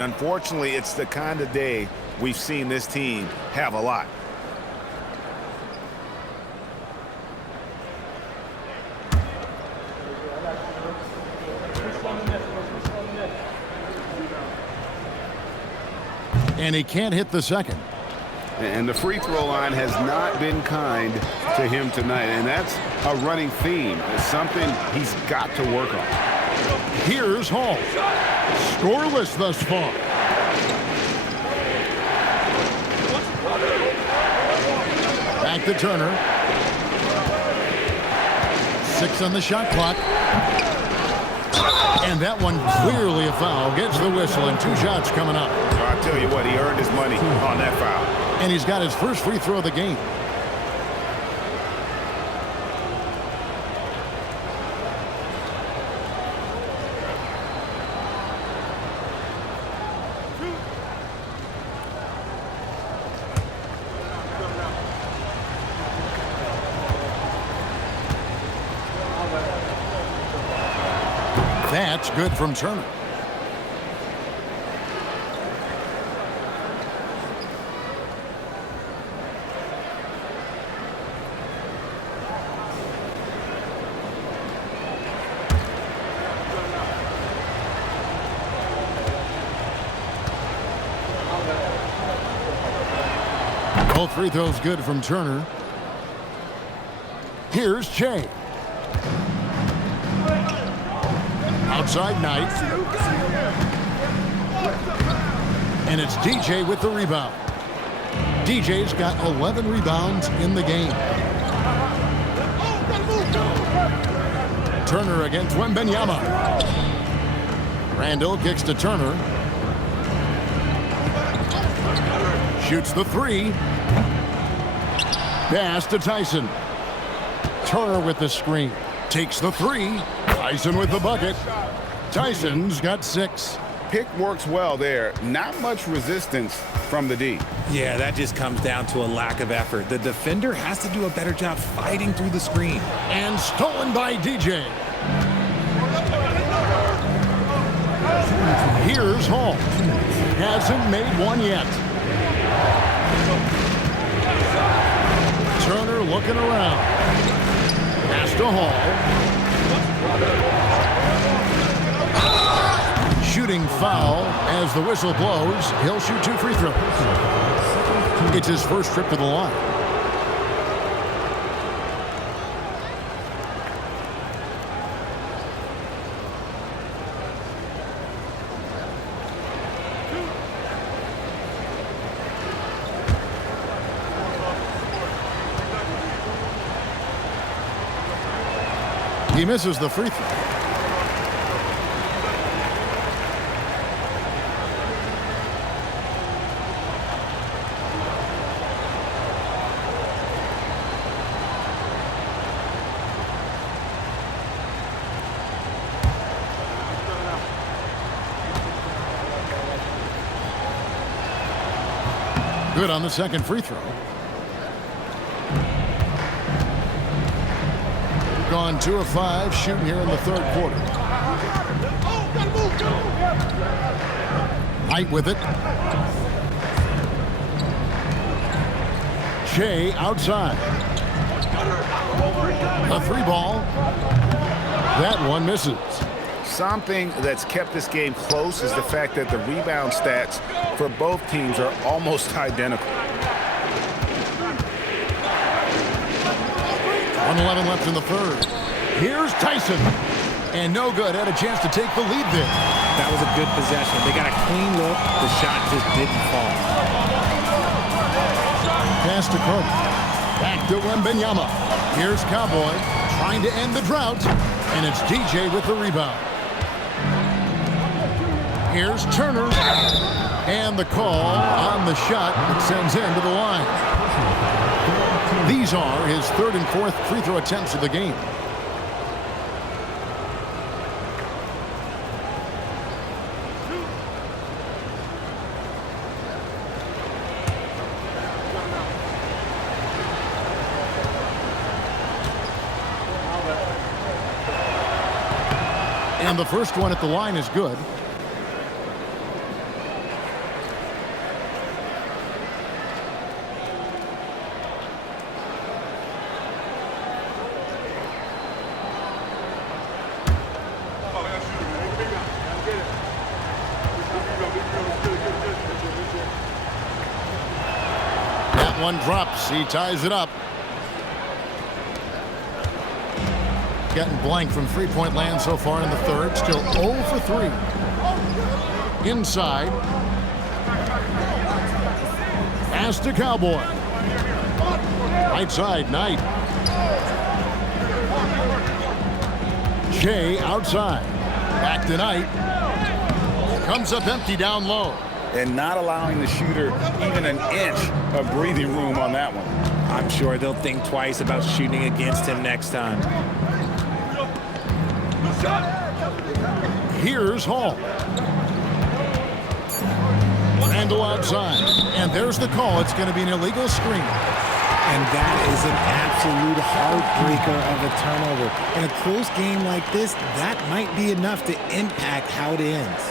Unfortunately, it's the kind of day we've seen this team have a lot. And he can't hit the second. And the free throw line has not been kind to him tonight. And that's a running theme. It's something he's got to work on. Here's Hall. Scoreless thus far. Back to Turner. 6 on the shot clock. And that one clearly a foul. Gets the whistle and 2 shots coming up. I'll tell you what, he earned his money on that foul. And he's got his first free throw of the game. That's good from Turner. Both free throws good from Turner. Here's Che. Outside Knight. And it's DJ with the rebound. DJ's got 11 rebounds in the game. Turner against Wembanyama. Randall kicks to Turner. Shoots the 3. Pass to Tyson. Turner with the screen. Takes the 3. Tyson with the bucket. Tyson's got 6. Pick works well there. Not much resistance from the D. Yeah, that just comes down to a lack of effort. The defender has to do a better job fighting through the screen. And stolen by DJ. Here's Hall. Hasn't made one yet. Turner looking around. Pass to Hall. Shooting foul as the whistle blows. He'll shoot 2 free throws. It's his first trip to the line. He misses the free throw. Good on the second free throw. Gone 2 of 5 shooting here in the third quarter. Knight with it. Che outside. A 3 ball. That one misses. Something that's kept this game close is the fact that the rebound stats for both teams are almost identical. 1:11 left in the third. Here's Tyson. And no good. Had a chance to take the lead there. That was a good possession. They got a clean look. The shot just didn't fall. Pass to Carter. Back to Wembanyama. Here's Cowboy trying to end the drought. And it's DJ with the rebound. Here's Turner. And the call on the shot that sends him to the line. These are his 3rd and 4th free throw attempts of the game. And the first one at the line is good. That one drops. He ties it up. Getting blank from three-point land so far in the third. Still 0 for 3. Inside. Pass to Cowboy. Right side, Knight. Shea outside. Back to Knight. Comes up empty down low. And not allowing the shooter even an inch of breathing room on that one. I'm sure they'll think twice about shooting against him next time. Here's Hall. Randall outside. And there's the call. It's going to be an illegal screen. And that is an absolute heartbreaker of a turnover. In a close game like this, that might be enough to impact how it ends.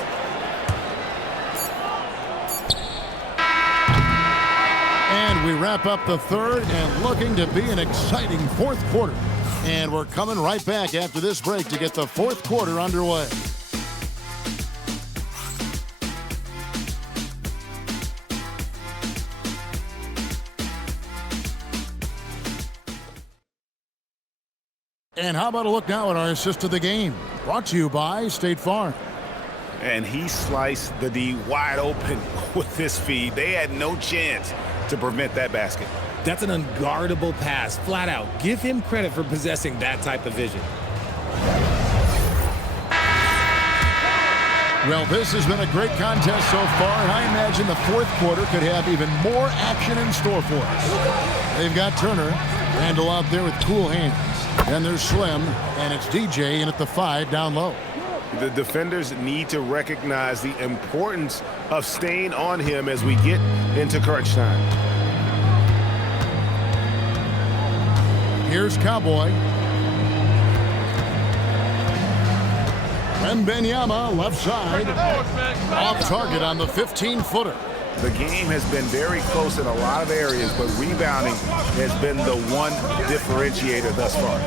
And we wrap up the third and looking to be an exciting fourth quarter. And we're coming right back after this break to get the fourth quarter underway. And how about a look now at our assist of the game? Brought to you by State Farm. And he sliced the D wide open with his feed. They had no chance to prevent that basket. That's an unguardable pass, flat out. Give him credit for possessing that type of vision. Well, this has been a great contest so far, and I imagine the fourth quarter could have even more action in store for us. They've got Turner, Randall out there with cool hands. Then there's Slim, and it's DJ in at the 5 down low. The defenders need to recognize the importance of staying on him as we get into crunch time. Here's Cowboy. Wembanyama left side. Off target on the 15-footer. The game has been very close in a lot of areas, but rebounding has been the one differentiator thus far.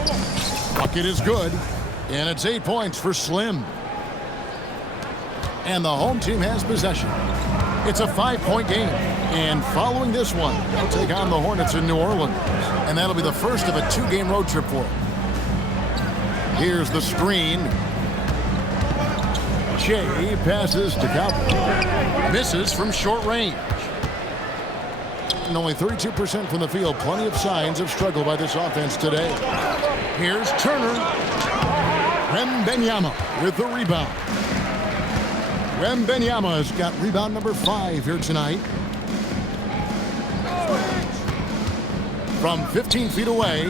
Bucket is good, and it's 8 points for Slim. And the home team has possession. It's a 5-point game, and following this one, they'll take on the Hornets in New Orleans, and that'll be the first of a 2-game road trip for them. Here's the screen. Shea passes to Cowboy. Misses from short range. And only 32% from the field. Plenty of signs of struggle by this offense today. Here's Turner. Wembanyama with the rebound. Wembanyama has got rebound number 5 here tonight. From 15 feet away,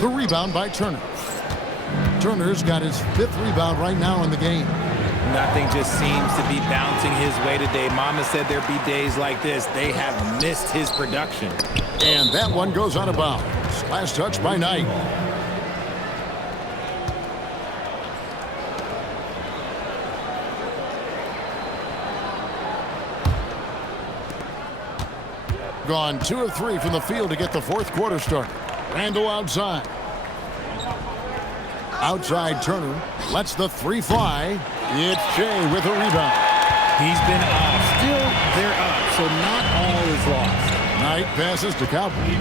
the rebound by Turner. Turner's got his 5th rebound right now in the game. Nothing just seems to be bouncing his way today. Mama said there'd be days like this. They have missed his production. And that one goes out of bounds. Last touch by Knight. Gone 2 of 3 from the field to get the fourth quarter started. Randall outside. Outside Turner lets the 3 fly. It's Shea with a rebound. He's been off. Still, they're up, so not all is lost. Knight passes to Cowboy.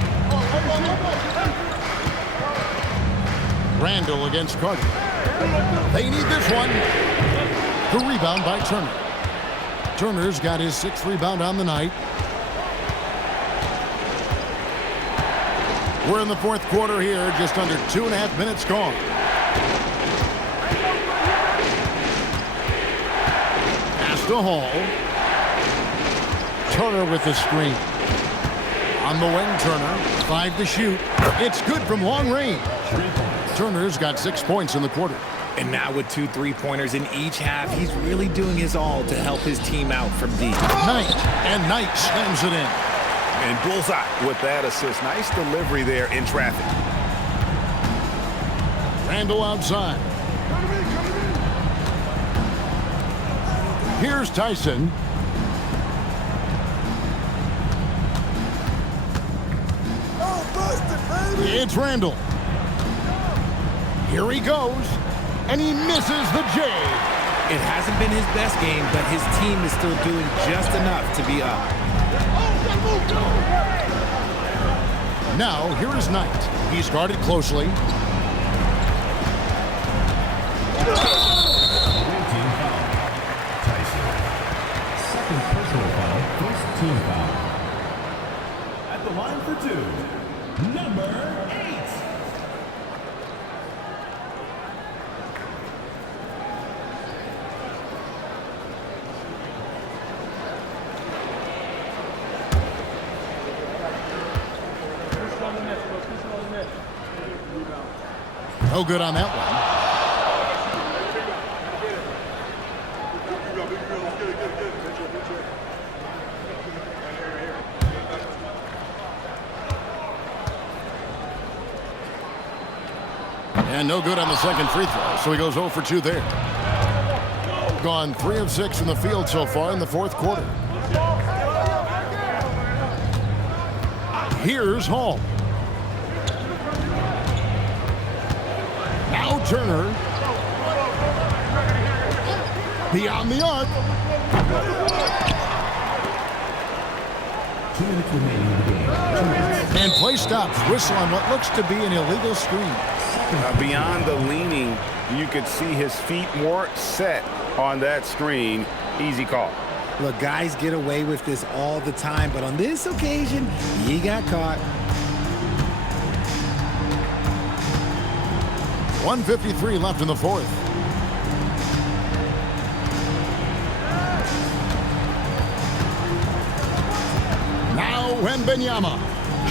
Randall against Carter. They need this one. The rebound by Turner. Turner's got his 6th rebound on the night. We're in the fourth quarter here, just under 2.5 minutes gone. To Hall. Turner with the screen. On the wing, Turner. 5 to shoot. It's good from long range. Turner's got 6 points in the quarter. And now with 2 3-pointers in each half, he's really doing his all to help his team out from deep. Knight, and Knight slams it in. And bullseye with that assist. Nice delivery there in traffic. Randall outside. Here's Tyson. It's Randall. Here he goes. And he misses the J. It hasn't been his best game, but his team is still doing just enough to be up. Now, here is Knight. He's guarded closely. Second personal foul, first team foul. At the line for two, number 8. No good on that one. And no good on the second free throw, so he goes 0 for 2 there. Gone 3 of 6 in the field so far in the fourth quarter. Here's Hall. Now Turner. Beyond the arc. 2 minutes remaining in the game. 2 minutes. And play stops. Whistle on what looks to be an illegal screen. Beyond the leaning, you could see his feet weren't set on that screen. Easy call. Look, guys get away with this all the time, but on this occasion, he got caught. 1:53 left in the fourth. Now Wembanyama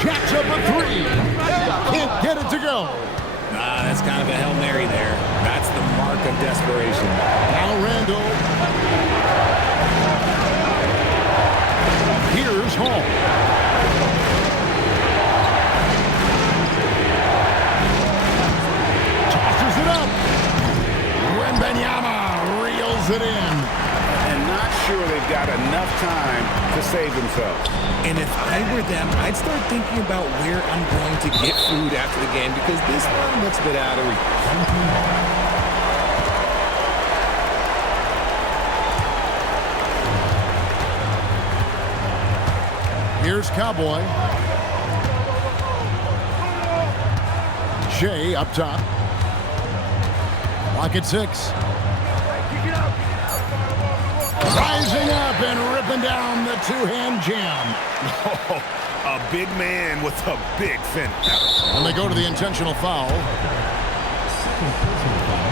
jacks up a 3. Can't get it to go. That's kind of a Hail Mary there. That's the mark of desperation. Now Randall. Here's Hall. Tosses it up. Wembanyama reels it in. And not sure they've got enough time to save themselves. And if I were them, I'd start thinking about where I'm going to get food after the game because this one looks a bit out of reach. Here's Cowboy. Shea up top. Lock at 6. Rising up and ripping down the two-hand jam. Oh, a big man with a big finish. And they go to the intentional foul. Second personal foul,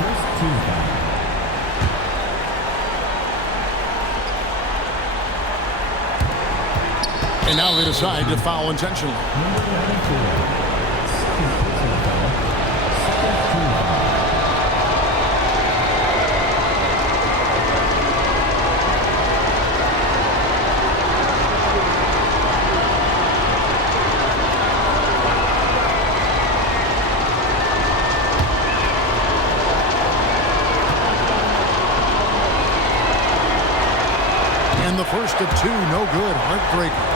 first team foul. And now they decide to foul intentionally. Number 94, second personal foul, second team foul. And the first of 2, no good. Heartbreaker.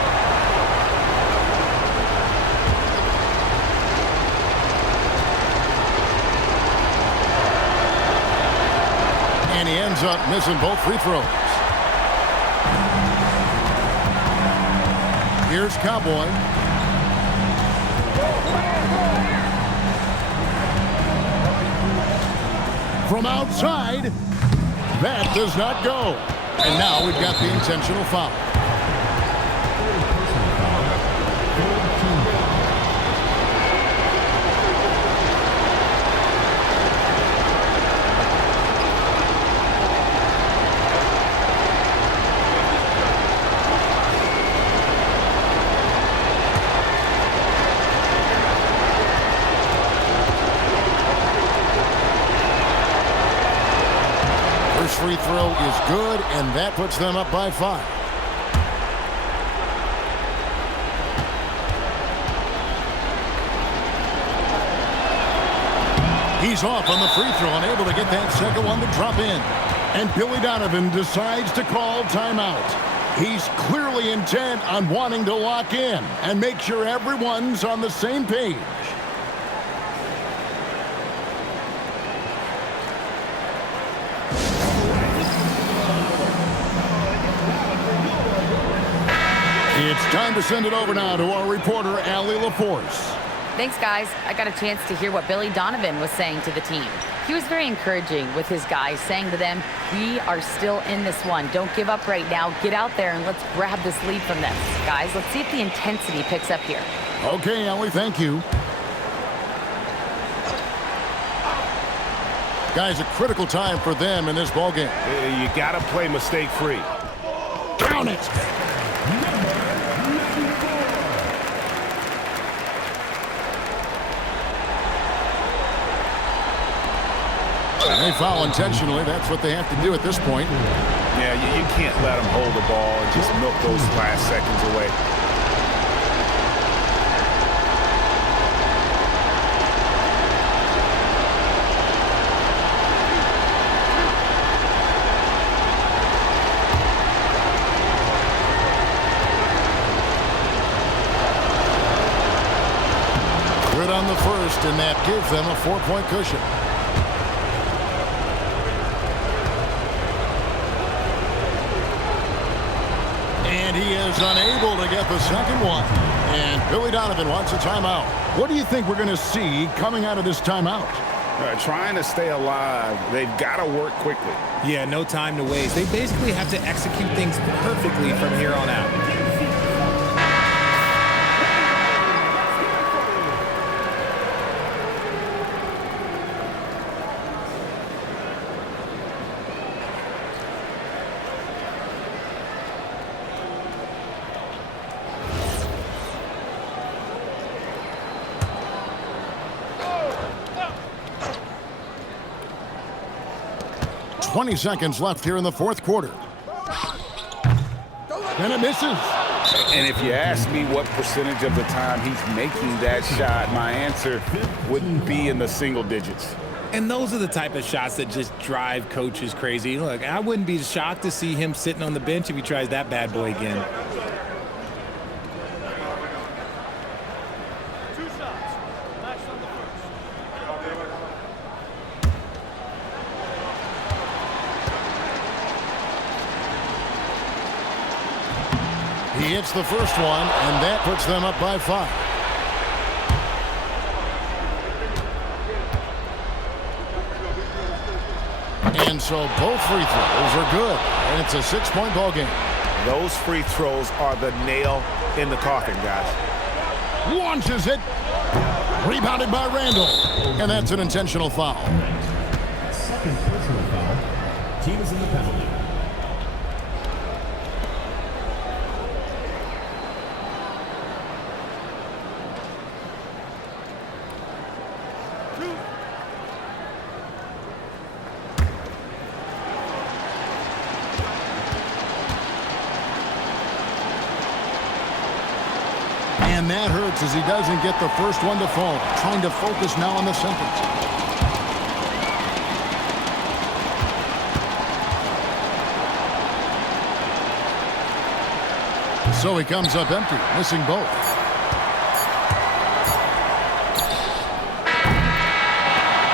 And he ends up missing both free throws. Here's Cowboy. From outside, that does not go. And now we've got the intentional foul. Third personal foul, third team foul. First free throw is good, and that puts them up by 5. He's off on the free throw, unable to get that second one to drop in. And Billy Donovan decides to call timeout. He's clearly intent on wanting to lock in and make sure everyone's on the same page. It's time to send it over now to our reporter, Allie LaForce. Thanks, guys. I got a chance to hear what Billy Donovan was saying to the team. He was very encouraging with his guys, saying to them, we are still in this one. Don't give up right now. Get out there and let's grab this lead from them. Guys, let's see if the intensity picks up here. Okay, Allie, thank you. Guys, a critical time for them in this ballgame. You got to play mistake-free. Count it! And they foul intentionally. That's what they have to do at this point. Yeah, you can't let them hold the ball and just milk those last seconds away. Good on the first, and that gives them a 4-point cushion. And he is unable to get the second one. And Billy Donovan wants a timeout. What do you think we're going to see coming out of this timeout? Trying to stay alive, they've got to work quickly. Yeah, no time to waste. They basically have to execute things perfectly from here on out. 20 seconds left here in the fourth quarter. And it misses. And if you ask me what percentage of the time he's making that shot, my answer would be in the single digits. And those are the type of shots that just drive coaches crazy. Look, I wouldn't be shocked to see him sitting on the bench if he tries that bad boy again. He hits the first one, and that puts them up by 5. And so both free throws are good, and it's a 6-point ball game. Those free throws are the nail in the coffin, guys. Launches it. Rebounded by Randall. And that's an intentional foul. Second personal foul. Team is in the penalty. And that hurts as he doesn't get the first one to fall. Trying to focus now on the second. So he comes up empty, missing both.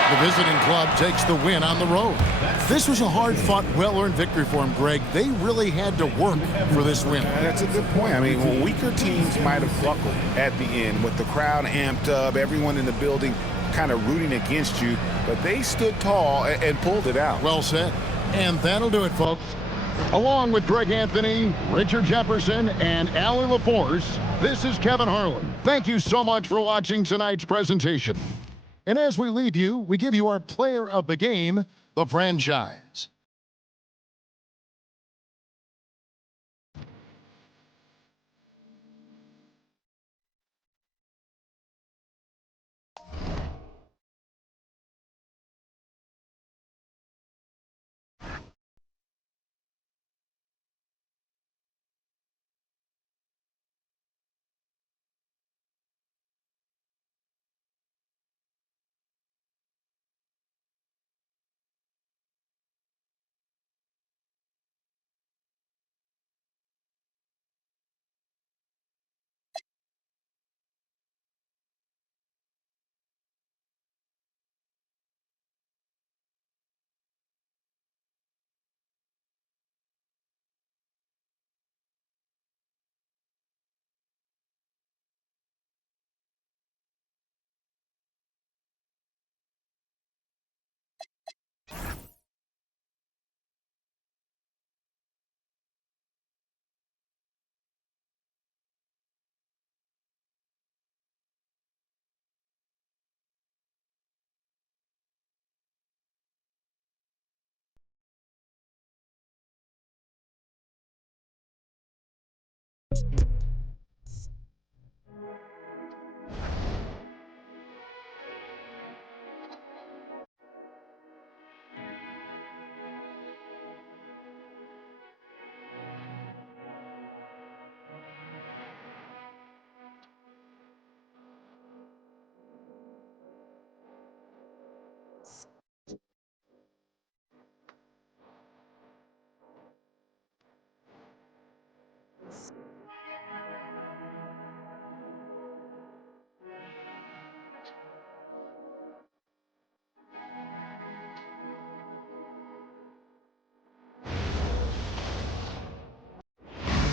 The visiting club takes the win on the road. This was a hard-fought, well-earned victory for him, Greg. They really had to work for this win. That's a good point. I mean, when weaker teams might have buckled at the end with the crowd amped up, everyone in the building kind of rooting against you, but they stood tall and pulled it out. Well said. And that'll do it, folks. Along with Greg Anthony, Richard Jefferson, and Allie LaForce, this is Kevin Harlan. Thank you so much for watching tonight's presentation. And as we leave you, we give you our player of the game, the franchise.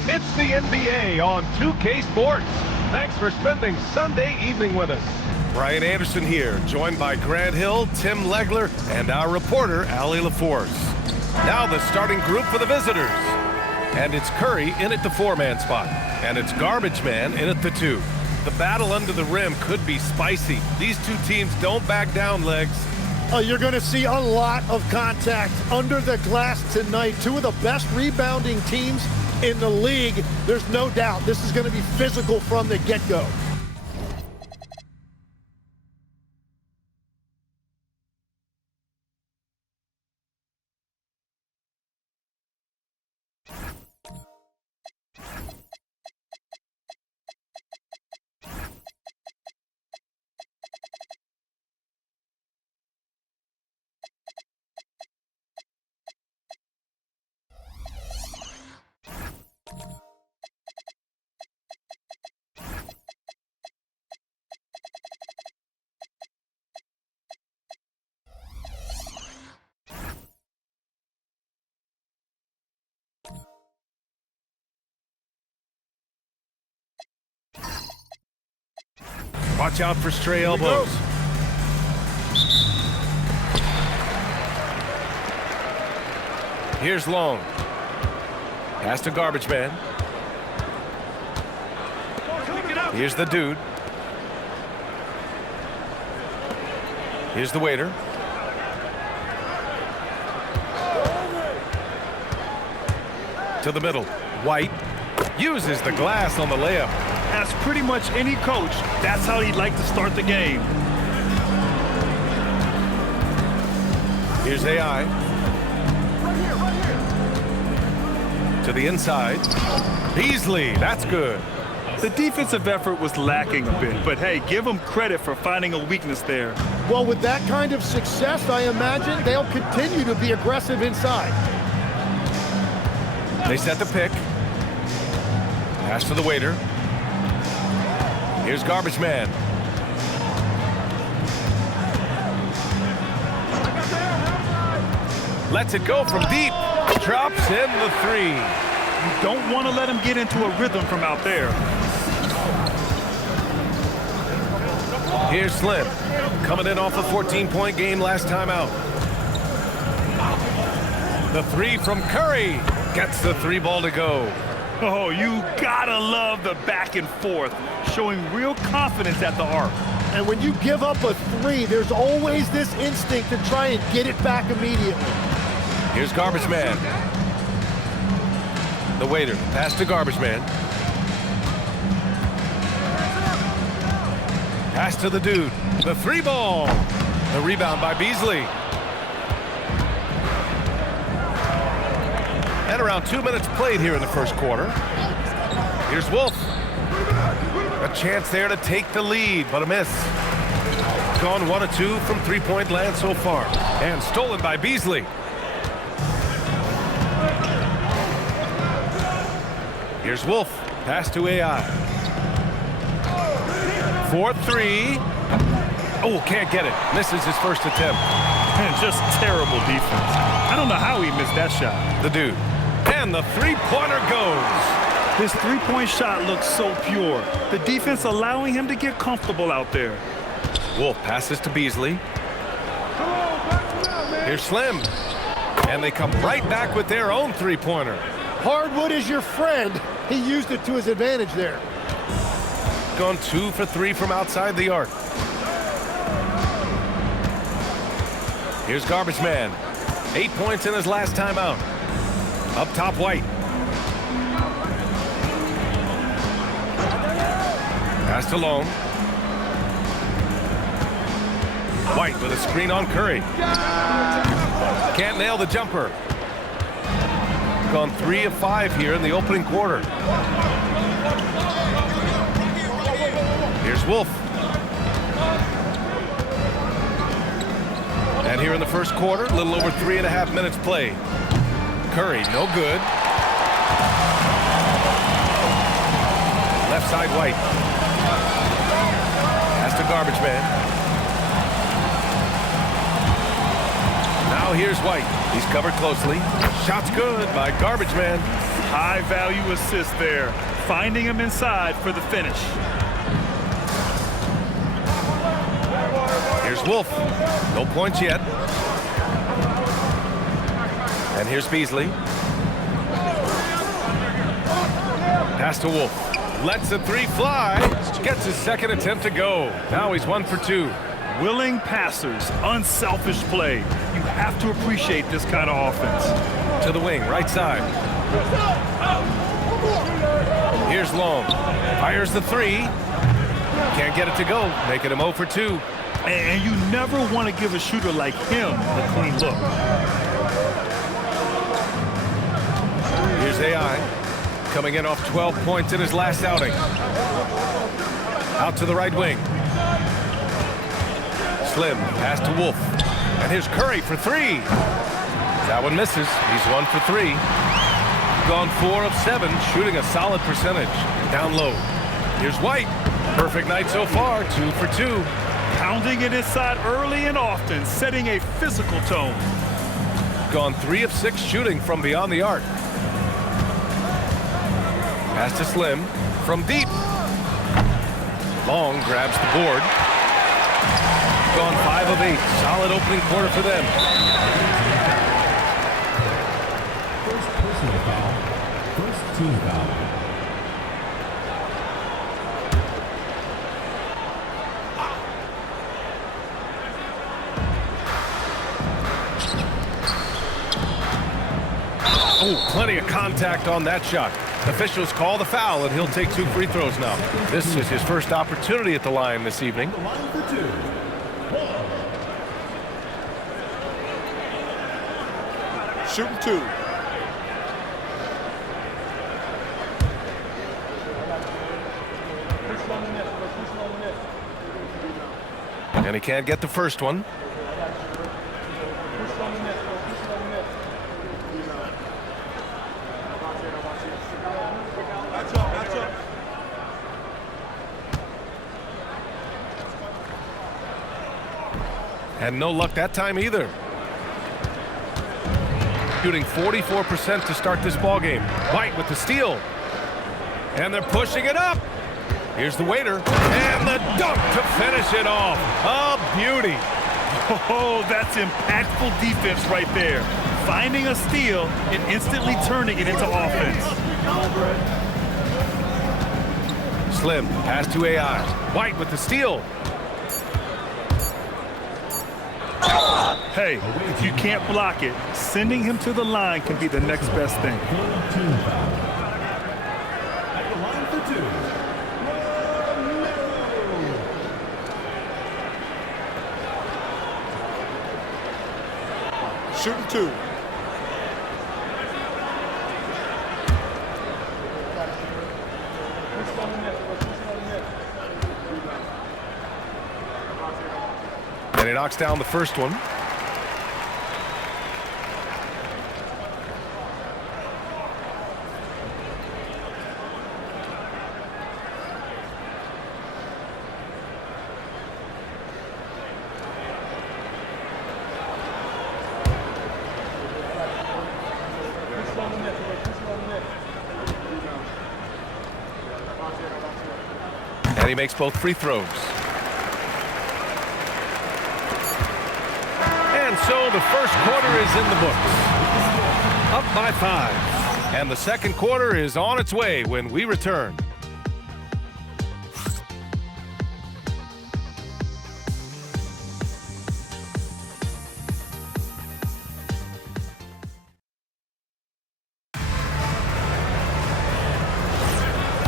It's the NBA on 2K Sports. Thanks for spending Sunday evening with us. Brian Anderson here, joined by Grant Hill, Tim Legler, and our reporter, Allie LaForce. Now the starting group for the visitors. And it's Curry in at the 4-man spot. And it's Garbage Man in at the 2. The battle under the rim could be spicy. These two teams don't back down, Legs. You're going to see a lot of contact under the glass tonight. Two of the best rebounding teams in the league. There's no doubt this is going to be physical from the get-go. Watch out for stray elbows. Here's Long. Pass to Garbage Man. Here's the dude. Here's the waiter. To the middle. White uses the glass on the layup. As pretty much any coach, that's how he'd like to start the game. Here's AI. To the inside. Beasley, that's good. The defensive effort was lacking a bit, but hey, give them credit for finding a weakness there. Well, with that kind of success, I imagine they'll continue to be aggressive inside. They set the pick. Pass to the waiter. Here's Garbage Man. Lets it go from deep. Drops in the 3. You don't want to let him get into a rhythm from out there. Here's Slim. Coming in off a 14-point game last time out. The 3 from Curry. Gets the 3 ball to go. Oh, you gotta love the back and forth, showing real confidence at the arc. And when you give up a 3, there's always this instinct to try and get it back immediately. Here's Garbage Man. The waiter. Pass to Garbage Man. Pass to the dude. The 3 ball. The rebound by Beasley. And around 2 minutes played here in the first quarter. Here's Wolf. A chance there to take the lead, but a miss. Gone 1 of 2 from 3-point land so far. And stolen by Beasley. Here's Wolf. Pass to AI. 4-3. Oh, can't get it. Misses his first attempt. And just terrible defense. I don't know how he missed that shot. The dude. And the 3-pointer goes. His 3-point shot looks so pure. The defense allowing him to get comfortable out there. Wolf passes to Beasley. Here's Slim. And they come right back with their own 3-pointer. Hardwood is your friend. He used it to his advantage there. Gone 2 for 3 from outside the arc. Here's Garbage Man. 8 points in his last time out. Up top, White. Pass to Long. White with a screen on Curry. Can't nail the jumper. Gone 3 of 5 here in the opening quarter. Here's Wolf. And here in the first quarter, a little over 3.5 minutes played. Curry, no good. Left side, White. Pass to Garbage Man. Now here's White. He's covered closely. Shot's good by Garbage Man. High-value assist there. Finding him inside for the finish. Here's Wolf. No points yet. And here's Beasley. Pass to Wolf. Lets the three fly. Gets his second attempt to go. Now he's 1 for 2. Willing passers, unselfish play. You have to appreciate this kind of offense. To the wing, right side. Here's Long. Fires the three. Can't get it to go. Making him 0 for 2. And you never want to give a shooter like him a clean look. Here's AI. Coming in off 12 points in his last outing. Out to the right wing. Slim, pass to Wolf. And here's Curry for 3. That one misses. He's 1 for 3. Gone 4 of 7, shooting a solid percentage. Down low. Here's White. Perfect night so far, 2 for 2. Pounding it inside early and often, setting a physical tone. Gone 3 of 6 shooting from beyond the arc. Pass to Slim from deep. Long grabs the board. Gone 5 of 8. Solid opening quarter for them. First personal foul. First team foul. Oh, plenty of contact on that shot. Officials call the foul, and he'll take 2 free throws now. This is his first opportunity at the line this evening. The line for 2. Shooting 2. And he can't get the first one. And no luck that time either. Shooting 44% to start this ball game. White with the steal. And they're pushing it up. Here's the waiter. And the dunk to finish it off. A beauty. Oh, that's impactful defense right there. Finding a steal and instantly turning it into offense. Slim, pass to AI. White with the steal. Hey, if you can't block it, sending him to the line can be the next best thing. Team foul. At the line for 2. Shooting 2. And he knocks down the first one. And he makes both free throws. And so the first quarter is in the books. Up by 5. And the second quarter is on its way when we return.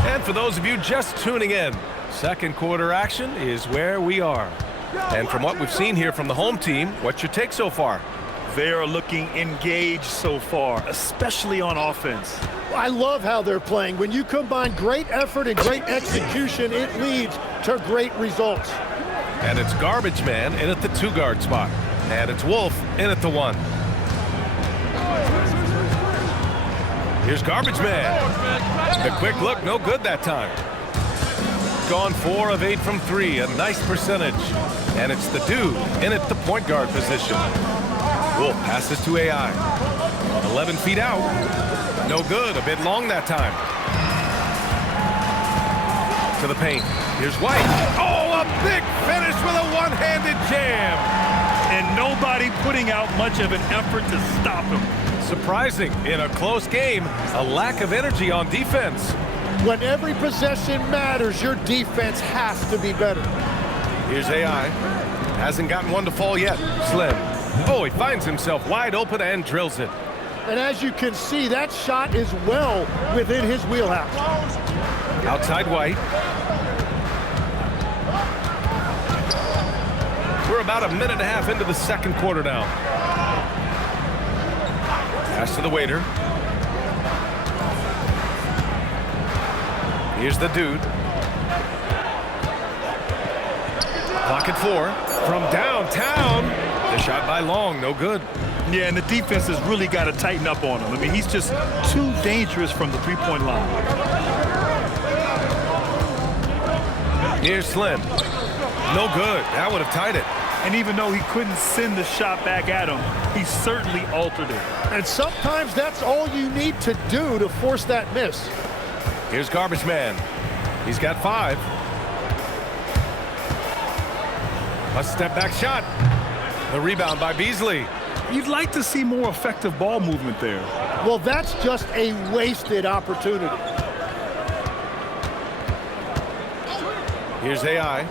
And for those of you just tuning in, second quarter action is where we are. And from what we've seen here from the home team, what's your take so far? They are looking engaged so far, especially on offense. I love how they're playing. When you combine great effort and great execution, it leads to great results. And it's Garbage Man in at the 2-guard spot. And it's Wolf in at the 1. Here's Garbage Man. The quick look, no good that time. Gone 4 of 8 from 3, a nice percentage. And it's the dude in at the point guard position. Wolf passes to AI. 11 feet out. No good. A bit long that time. To the paint. Here's White. Oh, a big finish with a one-handed jam. And nobody putting out much of an effort to stop him. Surprising in a close game, a lack of energy on defense. When every possession matters, your defense has to be better. Here's AI. Hasn't gotten one to fall yet. Slim. Oh, he finds himself wide open and drills it. And as you can see, that shot is well within his wheelhouse. Outside White. We're about a minute and a half into the second quarter now. Pass to the waiter. Here's the dude. Clock at 4. From downtown. The shot by Long, no good. Yeah, and the defense has really got to tighten up on him. I mean, he's just too dangerous from the three-point line. Here's Slim. No good. That would have tied it. And even though he couldn't send the shot back at him, he certainly altered it. And sometimes that's all you need to do to force that miss. Here's Garbage Man. He's got 5. A step-back shot. The rebound by Beasley. You'd like to see more effective ball movement there. Well, that's just a wasted opportunity. Here's AI.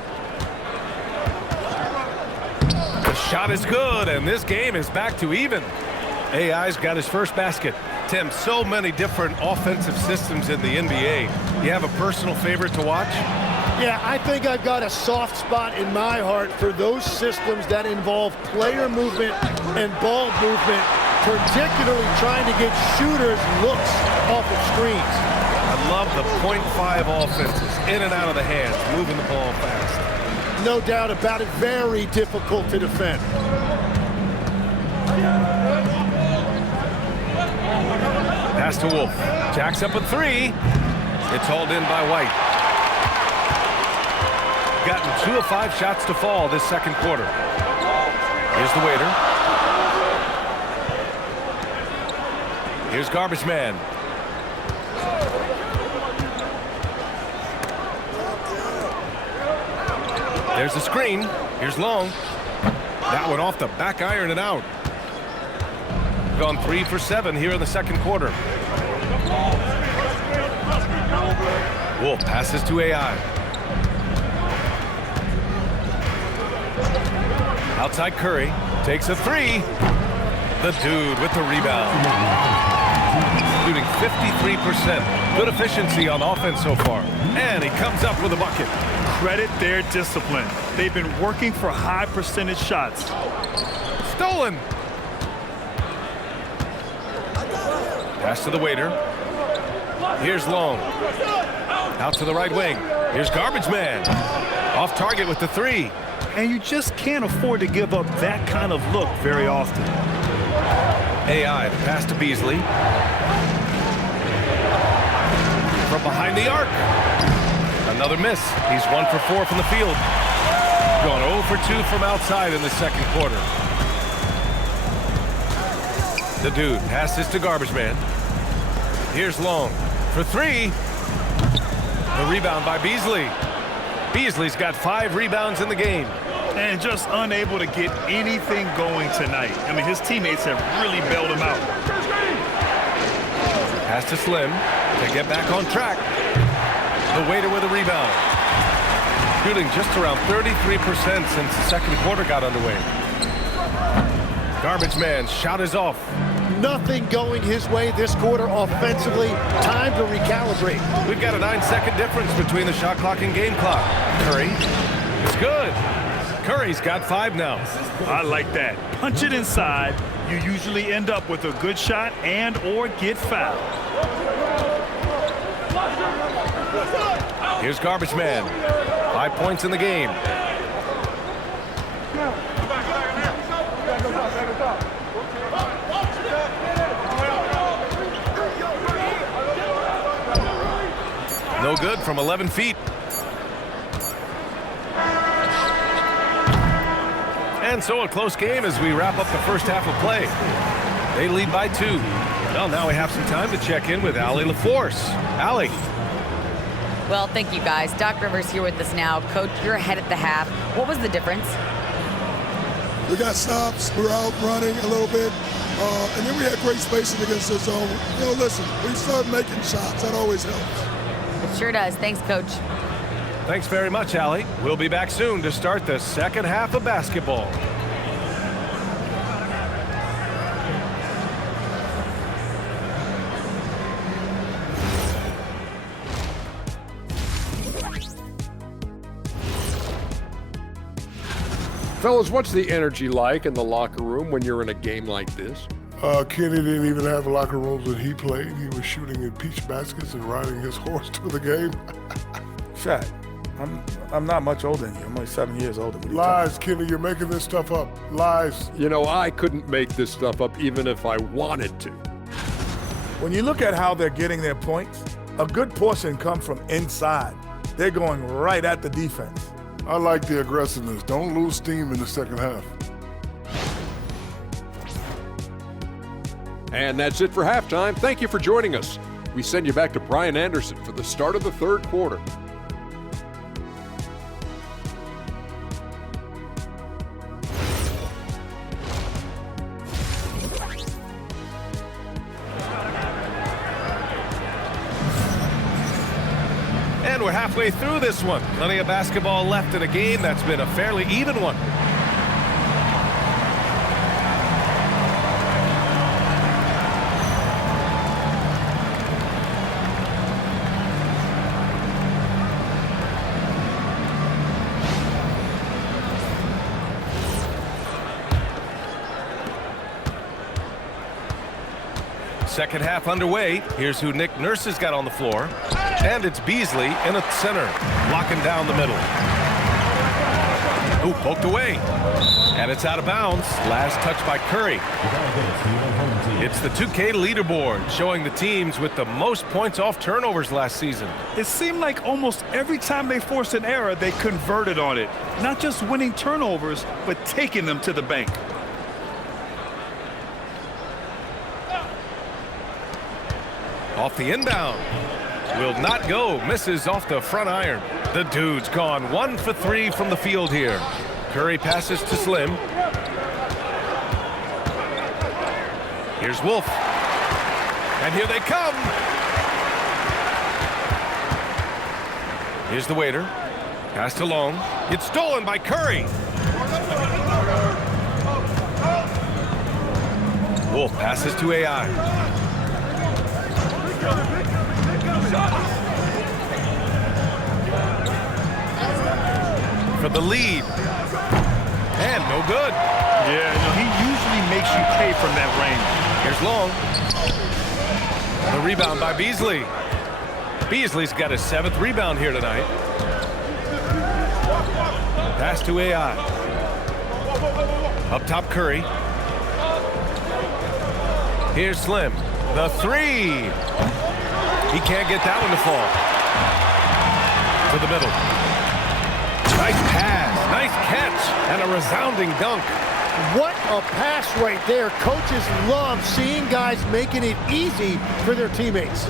The shot is good, and this game is back to even. AI's got his first basket. Tim, so many different offensive systems in the NBA. You have a personal favorite to watch? Yeah, I think I've got a soft spot in my heart for those systems that involve player movement and ball movement, particularly trying to get shooters looks off of screens. I love the .5 offenses, in and out of the hands, moving the ball fast. No doubt about it, very difficult to defend. Pass to Wolf. Jacks up a 3. It's hauled in by White. Gotten 2 of 5 shots to fall this second quarter. Here's the waiter. Here's Garbage Man. There's the screen. Here's Long. That one off the back iron and out. Gone 3 for 7 here in the second quarter. Wolf passes to AI. Outside Curry. Takes a 3. The dude with the rebound. Shooting 53%. Good efficiency on offense so far. And he comes up with a bucket. Credit their discipline. They've been working for high percentage shots. Stolen. Pass to the waiter. Here's Long. Out to the right wing. Here's Garbage Man. Off target with the 3. And you just can't afford to give up that kind of look very often. AI, the pass to Beasley. From behind the arc. Another miss. He's 1 for 4 from the field. Gone 0 for 2 from outside in the second quarter. The dude passes to Garbage Man. Here's Long for 3. The rebound by Beasley. Beasley's got 5 rebounds in the game. And just unable to get anything going tonight. I mean, his teammates have really bailed him out. Pass to Slim to get back on track. The waiter with a rebound. Shooting just around 33% since the second quarter got underway. Garbage Man shot is off. Nothing going his way this quarter offensively. Time to recalibrate. We've got a 9-second difference between the shot clock and game clock. Curry. It's good. Curry's got 5 now. I like that. Punch it inside. You usually end up with a good shot and or get fouled. Here's Garbage Man. 5 points in the game. No good from 11 feet. And so a close game as we wrap up the first half of play. They lead by 2. Well, now we have some time to check in with Allie LaForce. Allie. Well, thank you, guys. Doc Rivers here with us now. Coach, you're ahead at the half. What was the difference? We got stops. We were out running a little bit. And then we had great spacing against the zone. You know, listen, we started making shots. That always helps. It sure does. Thanks, Coach. Thanks very much, Allie. We'll be back soon to start the second half of basketball. Fellas, what's the energy like in the locker room when you're in a game like this? Kenny didn't even have locker rooms when he played. He was shooting in peach baskets and riding his horse to the game. Shaq, I'm not much older than you. I'm only 7 years older. Lies, Kenny. You're making this stuff up. Lies. You know, I couldn't make this stuff up even if I wanted to. When you look at how they're getting their points, a good portion come from inside. They're going right at the defense. I like the aggressiveness. Don't lose steam in the second half. And that's it for halftime. Thank you for joining us. We send you back to Brian Anderson for the start of the third quarter. And we're halfway through this one. Plenty of basketball left in a game that's been a fairly even one. Second half underway. Here's who Nick Nurse has got on the floor. And it's Beasley in the center, blocking down the middle. Ooh, poked away. And it's out of bounds. Last touch by Curry. It's the 2K leaderboard, showing the teams with the most points off turnovers last season. It seemed like almost every time they forced an error, they converted on it. Not just winning turnovers, but taking them to the bank. Off the inbound. Will not go. Misses off the front iron. The dude's gone 1 for 3 from the field here. Curry passes to Slim. Here's Wolf. And here they come. Here's the waiter. Passed along. It's stolen by Curry. Wolf passes to AI. For the lead. And no good. Yeah, no, he usually makes you pay from that range. Here's Long. The rebound by Beasley. Beasley's got his 7th rebound here tonight. Pass to AI. Up top, Curry. Here's Slim. The 3. He can't get that one to fall. To the middle. Nice pass, nice catch, and a resounding dunk. What a pass right there. Coaches love seeing guys making it easy for their teammates.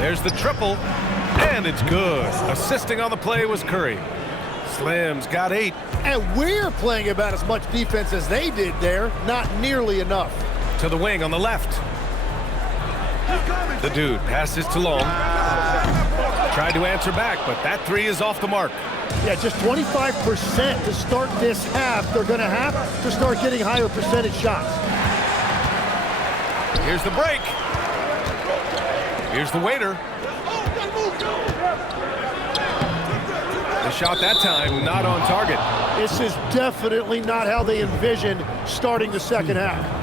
There's the triple, and it's good. Assisting on the play was Curry. Slim's got 8. And we're playing about as much defense as they did there. Not nearly enough. To the wing on the left. The dude passes to Long. Tried to answer back, but that 3 is off the mark. Yeah, just 25% to start this half. They're going to have to start getting higher percentage shots. Here's the break. Here's the waiter. The shot that time not on target. This is definitely not how they envisioned starting the second half.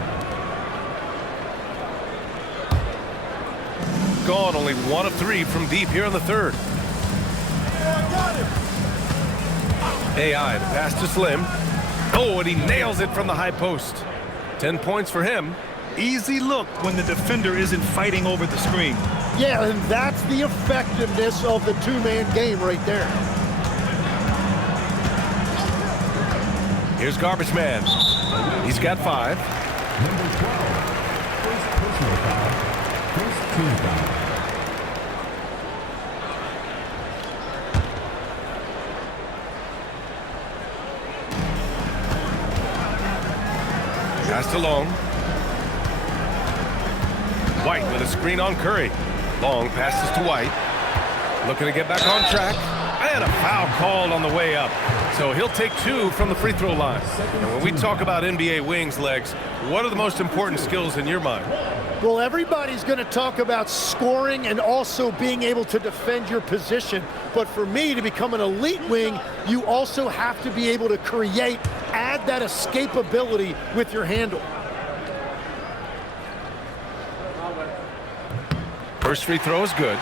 Gone, only 1 of 3 from deep here in the third. AI, the pass to Slim. Oh, and he nails it from the high post. 10 points for him. Easy look when the defender isn't fighting over the screen. Yeah, and that's the effectiveness of the two-man game right there. Here's Garbage Man. He's got 5. Number 12. First personal foul. First team foul. Passed to Long. White with a screen on Curry. Long passes to White. Looking to get back on track. And a foul called on the way up. So he'll take 2 from the free throw line. And when we talk about NBA wings, Legs, what are the most important skills in your mind? Well, everybody's going to talk about scoring and also being able to defend your position. But for me, to become an elite wing, you also have to be able to create, add that escapability with your handle. First free throw is good.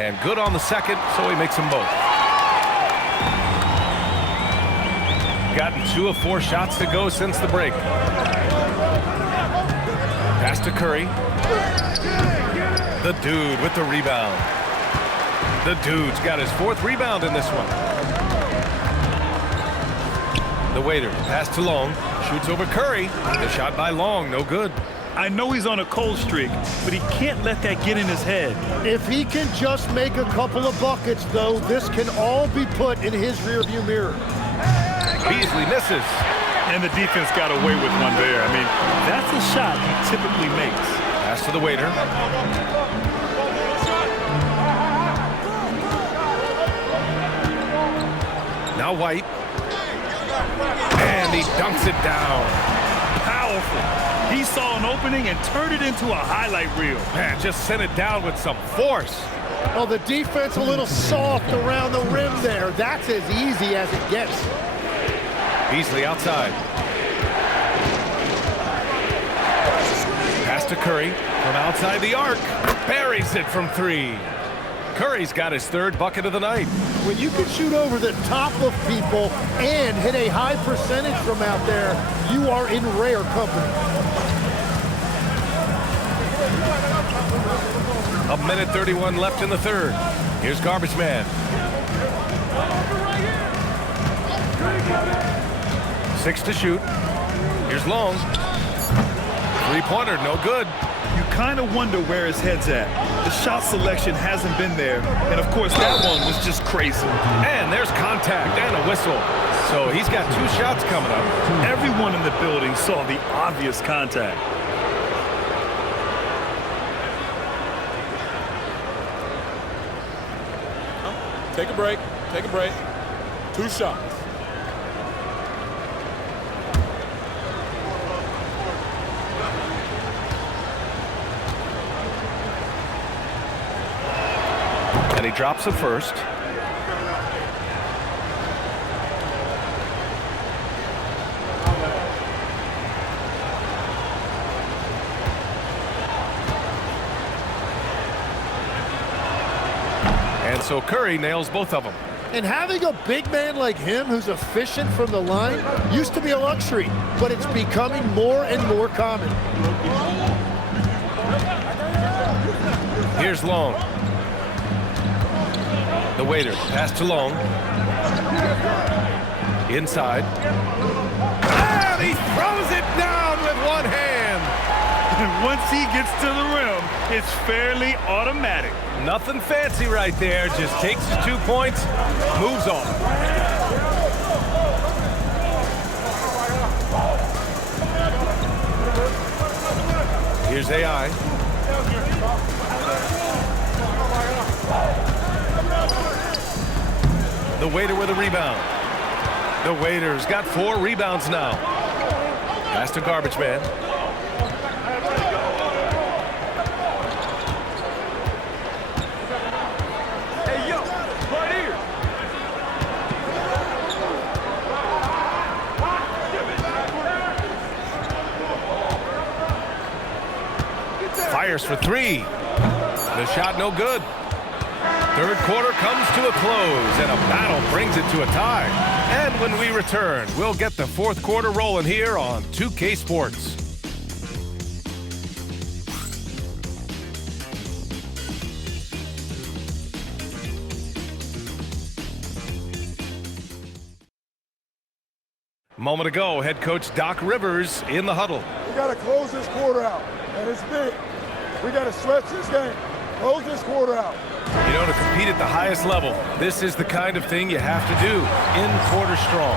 And good on the second, so he makes them both. Gotten 2 of 4 shots to go since the break. Pass to Curry. The dude with the rebound. The dude's got his 4th rebound in this one. The waiter, pass to Long. Shoots over Curry. The shot by Long, no good. I know he's on a cold streak, but he can't let that get in his head. If he can just make a couple of buckets, though, this can all be put in his rearview mirror. Beasley misses. And the defense got away with one there. I mean, that's a shot he typically makes. Pass to the waiter. Now White. And he dunks it down. Powerful. He saw an opening and turned it into a highlight reel. Man, just sent it down with some force. Well, the defense a little soft around the rim there. That's as easy as it gets. Beasley outside. Pass to Curry from outside the arc. Buries it from 3. Curry's got his 3rd bucket of the night. When you can shoot over the top of people and hit a high percentage from out there, you are in rare company. 1:31 left in the 3rd. Here's Garbage Man. 6 to shoot. Here's Long. 3-pointer, no good. You kind of wonder where his head's at. The shot selection hasn't been there. And, of course, that one was just crazy. And there's contact and a whistle. So he's got 2 shots coming up. Everyone in the building saw the obvious contact. Take a break. Take a break. 2 shots. And he drops it first. And so Curry nails both of them. And having a big man like him who's efficient from the line used to be a luxury, but it's becoming more and more common. Here's Long. The waiter, pass to Long. Inside. And he throws it down with one hand. And once he gets to the rim, it's fairly automatic. Nothing fancy right there. Just takes his 2 points, moves on. Here's AI. The waiter with a rebound. The waiter's got 4 rebounds now. Pass to Garbage Man. Hey, yo, right here. Fires for 3. The shot no good. Third quarter comes to a close, and a battle brings it to a tie. And when we return, we'll get the fourth quarter rolling here on 2K Sports. Moment ago, head coach Doc Rivers in the huddle. We got to close this quarter out, and it's big. We got to stretch this game. Close this quarter out. You know, to compete at the highest level, this is the kind of thing you have to do in quarter strong.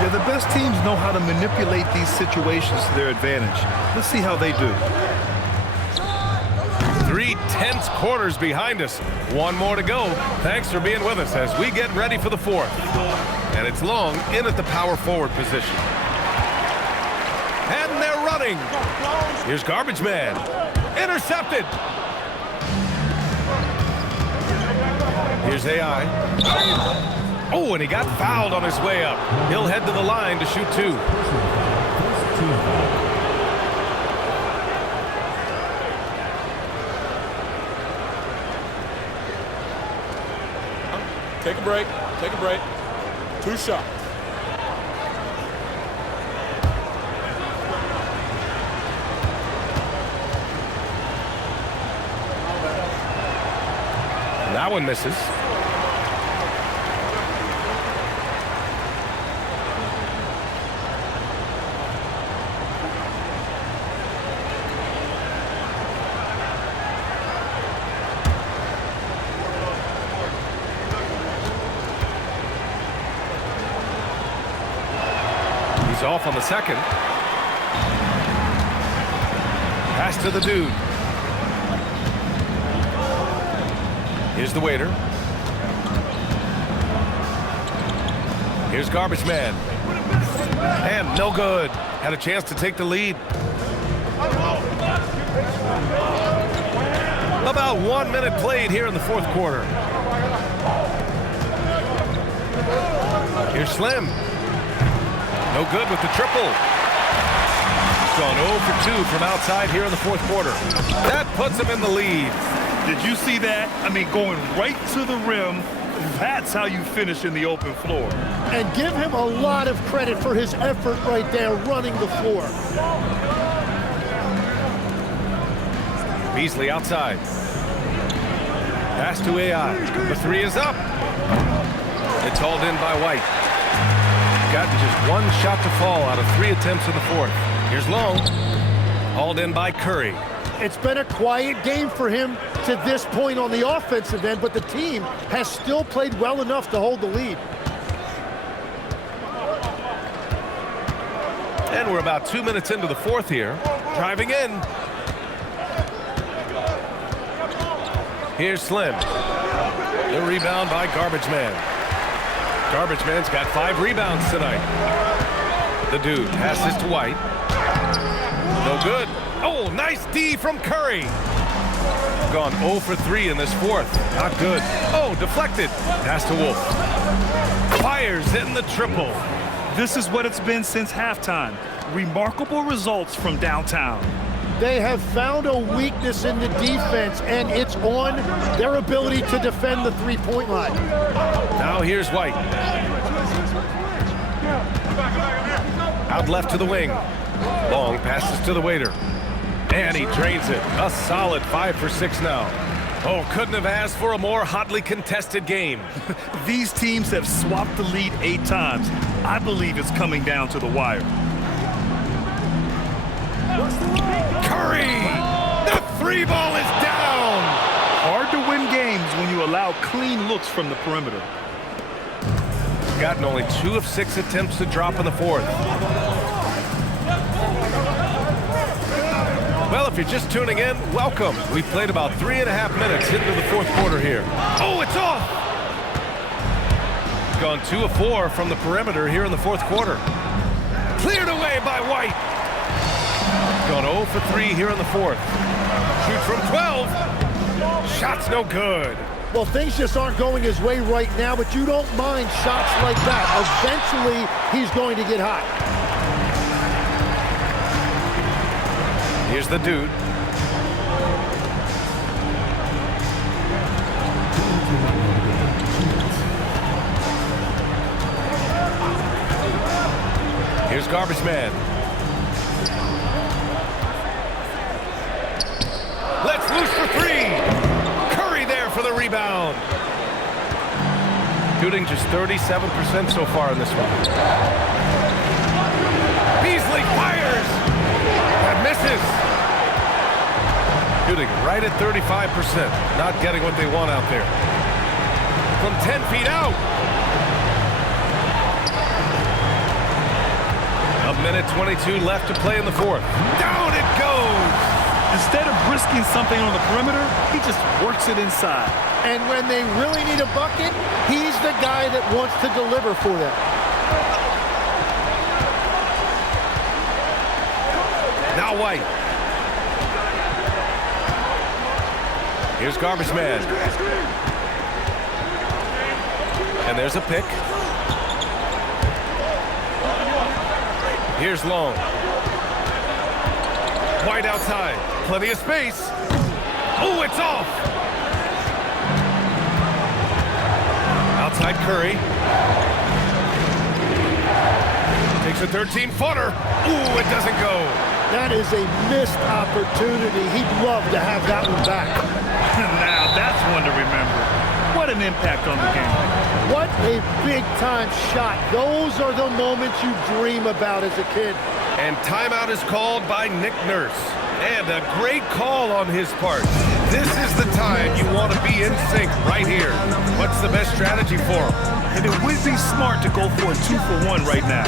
Yeah, the best teams know how to manipulate these situations to their advantage. Let's see how they do. 3 tense quarters behind us. One more to go. Thanks for being with us as we get ready for the fourth. And it's Long in at the power forward position. And they're running. Here's Garbage Man. Intercepted. Here's AI. Oh, and he got fouled on his way up. He'll head to the line to shoot 2. Take a break. Take a break. 2 shots. That one misses. He's off on the second. Pass to the dude. Here's the waiter. Here's Garbage Man. And no good. Had a chance to take the lead. About 1 minute played here in the fourth quarter. Here's Slim. No good with the triple. He's gone 0 for 2 from outside here in the fourth quarter. That puts him in the lead. Did you see that? I mean, going right to the rim. That's how you finish in the open floor. And give him a lot of credit for his effort right there running the floor. Beasley outside. Pass to AI. The 3 is up. It's hauled in by White. Gotten just 1 shot to fall out of 3 attempts in the fourth. Here's Long. Hauled in by Curry. It's been a quiet game for him to this point on the offensive end, but the team has still played well enough to hold the lead. And we're about 2 minutes into the fourth here. Driving in. Here's Slim. The rebound by Garbage Man. Garbage Man's got 5 rebounds tonight. The dude passes to White. No good. Oh, nice D from Curry. Gone 0 for 3 in this fourth. Not good. Oh, deflected. Pass to Wolf. Fires in the triple. This is what it's been since halftime. Remarkable results from downtown. They have found a weakness in the defense, and it's on their ability to defend the three-point line. Now here's White. Out left to the wing. Long passes to the waiter. And he drains it. A solid 5 for 6 now. Oh, couldn't have asked for a more hotly contested game. These teams have swapped the lead 8 times. I believe it's coming down to the wire. Curry! The 3 ball is down! Hard to win games when you allow clean looks from the perimeter. Gotten only 2 of 6 attempts to drop in the fourth. Well, if you're just tuning in, welcome. We've played about 3.5 minutes into the fourth quarter here. Oh, it's off! Gone 2 of 4 from the perimeter here in the fourth quarter. Cleared away by White. Gone 0 for 3 here in the fourth. Shoots from 12. Shot's no good. Well, things just aren't going his way right now, but you don't mind shots like that. Eventually, he's going to get hot. Here's the dude. garbage man. Let's loose for three. Curry there for the rebound. Shooting just 37% so far in this one. Beasley fires. That misses. Shooting right at 35%. Not getting what they want out there. From 10 feet out. A minute 22 left to play in the fourth. Down it goes. Instead of risking something on the perimeter, he just works it inside. And when they really need a bucket, he's the guy that wants to deliver for them. Now White. Here's garbage man. And there's a pick. Here's Long. White outside. Plenty of space. Oh, it's off. Outside Curry. Takes a 13-footer. Ooh, it doesn't go. That is a missed opportunity. He'd love to have that one back. Now, that's one to remember. What an impact on the game. What a big-time shot. Those are the moments you dream about as a kid. And timeout is called by Nick Nurse. And a great call on his part. This is the time you want to be in sync right here. What's the best strategy for him? And it would be smart to go for a 2-for-1 right now.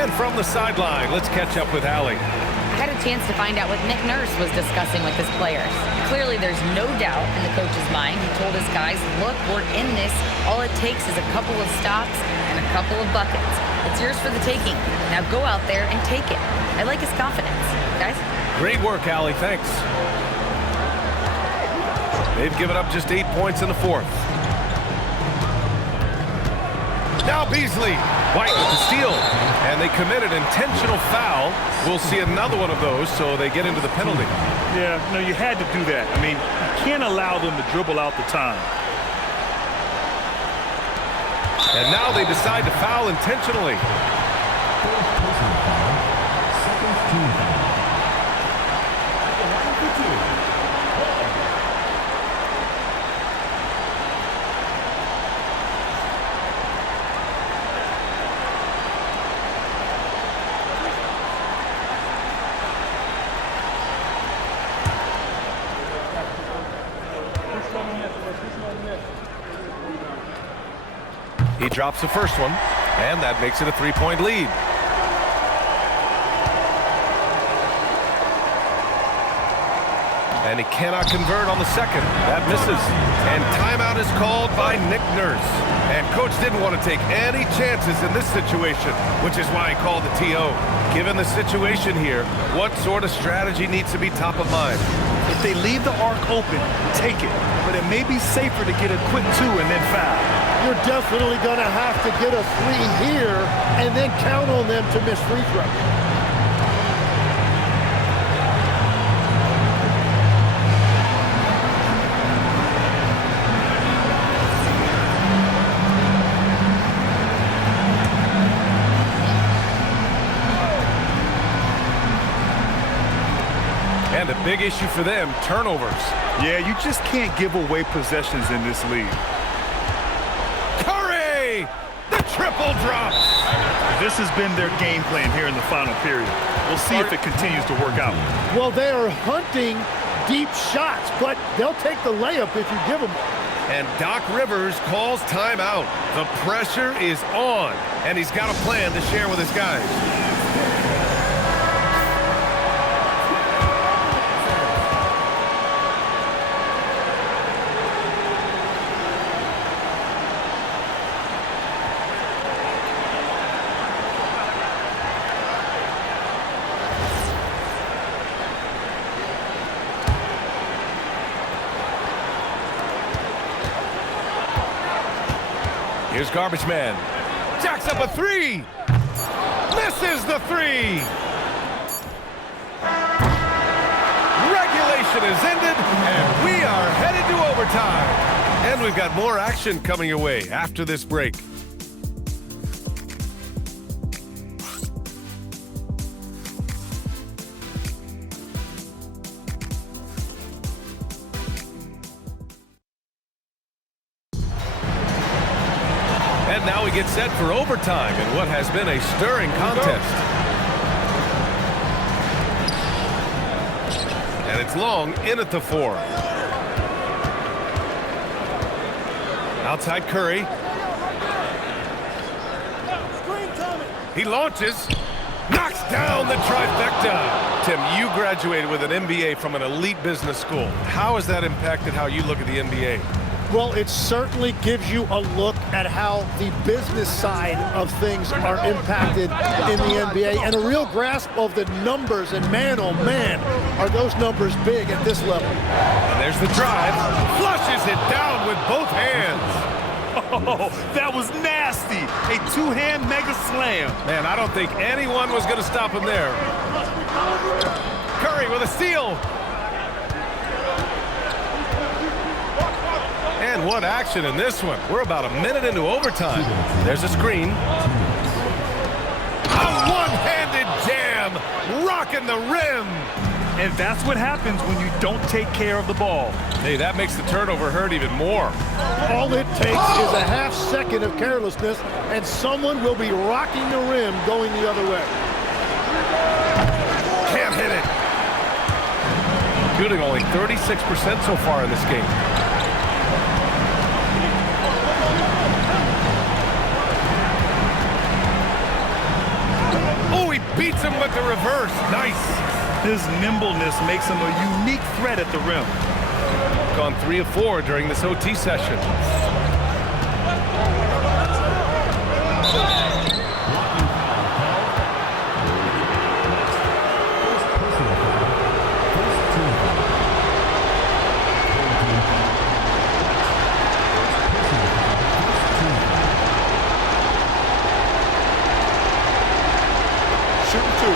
And from the sideline, let's catch up with Allie. I had a chance to find out what Nick Nurse was discussing with his players. Clearly, there's no doubt in the coach's mind. He told his guys, look, we're in this. All it takes is a couple of stops and a couple of buckets. It's yours for the taking. Now go out there and take it. I like his confidence. Guys? Great work, Allie. Thanks. They've given up just 8 points in the fourth. Now Beasley. White with the steal. And they committed intentional foul. We'll see another one of those, so they get into the penalty. Yeah, no, you had to do that. I mean, you can't allow them to dribble out the time. And now they decide to foul intentionally. Second team foul. At the line for two. He drops the first one, and that makes it a 3-point lead. And he cannot convert on the second. That misses. And timeout is called by Nick Nurse. And coach didn't want to take any chances in this situation, which is why he called the TO. Given the situation here, what sort of strategy needs to be top of mind? If they leave the arc open, take it. But it may be safer to get a quick 2 and then foul. You're definitely going to have to get a 3 here and then count on them to miss free throws. And a big issue for them, turnovers. Yeah, you just can't give away possessions in this league. Curry! The triple drops! This has been their game plan here in the final period. We'll see if it continues to work out. Well, they are hunting deep shots, but they'll take the layup if you give them one. And Doc Rivers calls timeout. The pressure is on, and he's got a plan to share with his guys. Here's garbage man. Jacks up a 3. Misses the 3. Regulation is ended, and we are headed to overtime. And we've got more action coming your way after this break. And now we get set for overtime in what has been a stirring contest. And it's long in at the 4. Outside Curry. He launches. Knocks down the trifecta. Tim, you graduated with an MBA from an elite business school. How has that impacted how you look at the NBA? Well, it certainly gives you a look at how the business side of things are impacted in the NBA and a real grasp of the numbers. And man, oh man, are those numbers big at this level. And there's the drive. Flushes it down with both hands. Oh, that was nasty. A two-hand mega slam. Man, I don't think anyone was going to stop him there. Curry with a steal. And what action in this one. We're about a minute into overtime. There's a screen. A one-handed jam, rocking the rim. And that's what happens when you don't take care of the ball. Hey, that makes the turnover hurt even more. All it takes is a half second of carelessness, and someone will be rocking the rim going the other way. Can't hit it. Shooting only 36% so far in this game. Oh, he beats him with the reverse. Nice. His nimbleness makes him a unique threat at the rim. Gone 3 of 4 during this OT session. Shooting 2.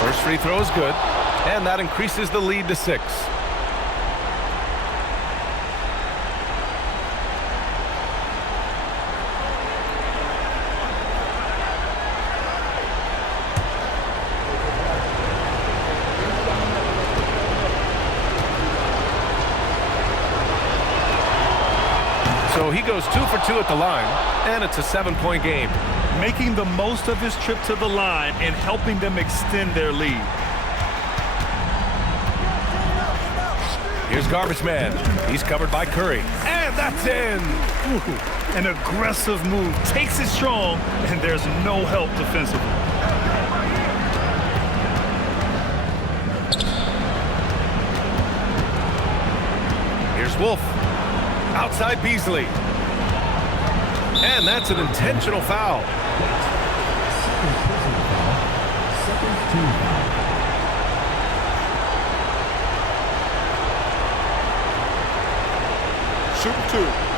First free throw is good, and that increases the lead to 6. So he goes 2 for 2 at the line, and it's a 7-point game. Making the most of his trip to the line and helping them extend their lead. Here's Garbage Man. He's covered by Curry. And that's in! Ooh, an aggressive move. Takes it strong, and there's no help defensively. Here's Wolf. Outside Beasley. And that's an intentional foul. Shooting 2.